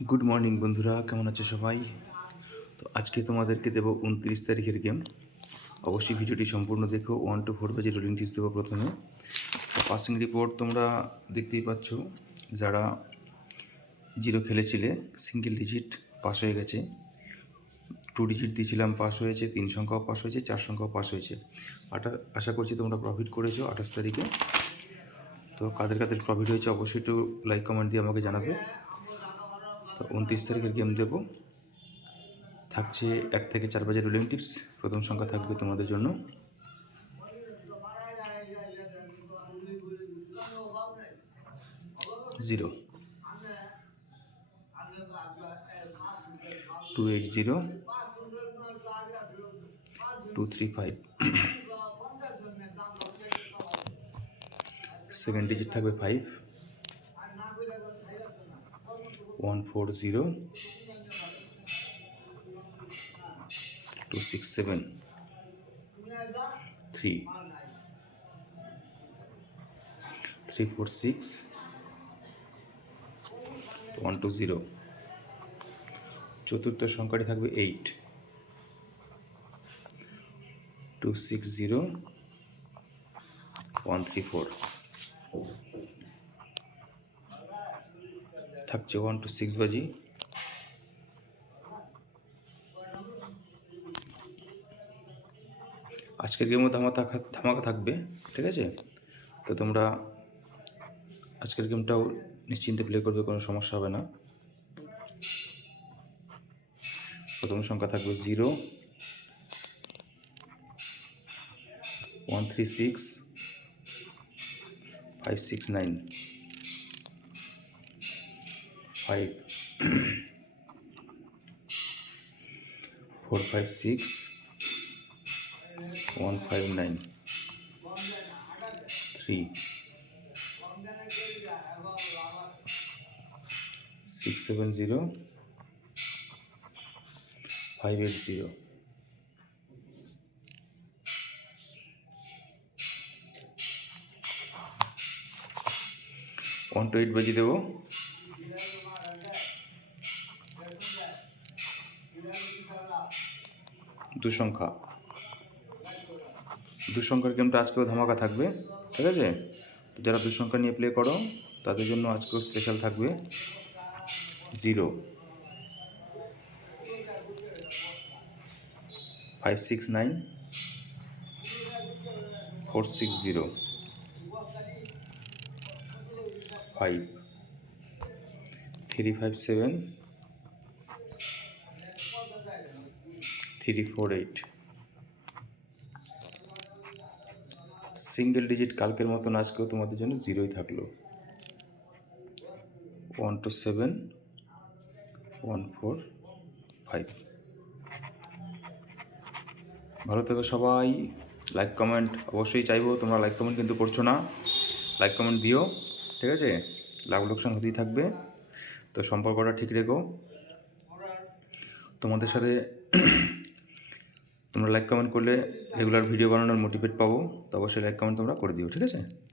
Good morning বন্ধুরা, কেমন আছে সবাই? তো আজকে তোমাদেরকে দেবো 29 তারিখের গেম। অবশ্যই ভিডিওটি সম্পূর্ণ দেখো। 1 to 4 বাজে রোলিং টিস দেবো প্রথমে। তো পাসিং রিপোর্ট তোমরা দেখতেই পাচ্ছ। যারা 0 খেলেছিলে সিঙ্গেল ডিজিট পাস হয়ে গেছে, 2 ডিজিট দিয়েছিলাম পাস হয়েছে, 3 সংখ্যাও পাস হয়েছে, 4 সংখ্যাও পাস হয়েছে। আশা করছি তোমরা প্রফিট করেছো 28 তারিখে। তো কাদের কাদের প্রফিট হয়েছে অবশ্যই একটু লাইক কমেন্ট দিয়ে আমাকে জানাবে। তো 29 তারিখের গেম দেবো, থাকছে 1 থেকে 4 বাজে রুলিং টিপস। প্রথম সংখ্যা থাকবে তোমাদের জন্য 0, 280, 235। সেকেন্ড ডিজিট থাকবে 5, 140, 267, 3, 346, 120। চতুর্থ সংখ্যাটি থাকবে 8, 260, 134। থাকছে 1 to 6 বাজি। আজকের গেমও ধামাকা থাকবে, ঠিক আছে? তো তোমরা আজকের গেমটাও নিশ্চিন্তে প্লে করবে, কোনো সমস্যা হবে না। প্রথম সংখ্যা থাকবে 0, 136, 569, 5, 456, 159, 3, 670, 580। 1 to 8 বাজিয়ে দেবো। দু সংখ্যার গেমটা আজকেও ধামাকা থাকবে, ঠিক আছে? তো যারা 2 সংখ্যা নিয়ে প্লে করো তাদের জন্য আজকেও স্পেশাল থাকবে 0, 569, 460, 5, 357, 348। সিঙ্গেল ডিজিট কালকের মতন আজকেও তোমাদের জন্য 0ই থাকলো। 1 to 7, 145। ভালো থেকো সবাই। লাইক কমেন্ট অবশ্যই চাইবো, তোমরা লাইক কমেন্ট কিন্তু করছো না। লাইক কমেন্ট দিও, ঠিক আছে? লাভ লোকসান হতেই থাকবে, তো সম্পর্কটা ঠিক রেখো। তোমাদের সাথে তোমরা লাইক কমেন্ট করলে রেগুলার ভিডিও বানানোর মোটিভেট পাবো। তো অবশ্যই লাইক কমেন্ট তোমরা করে দিও, ঠিক আছে?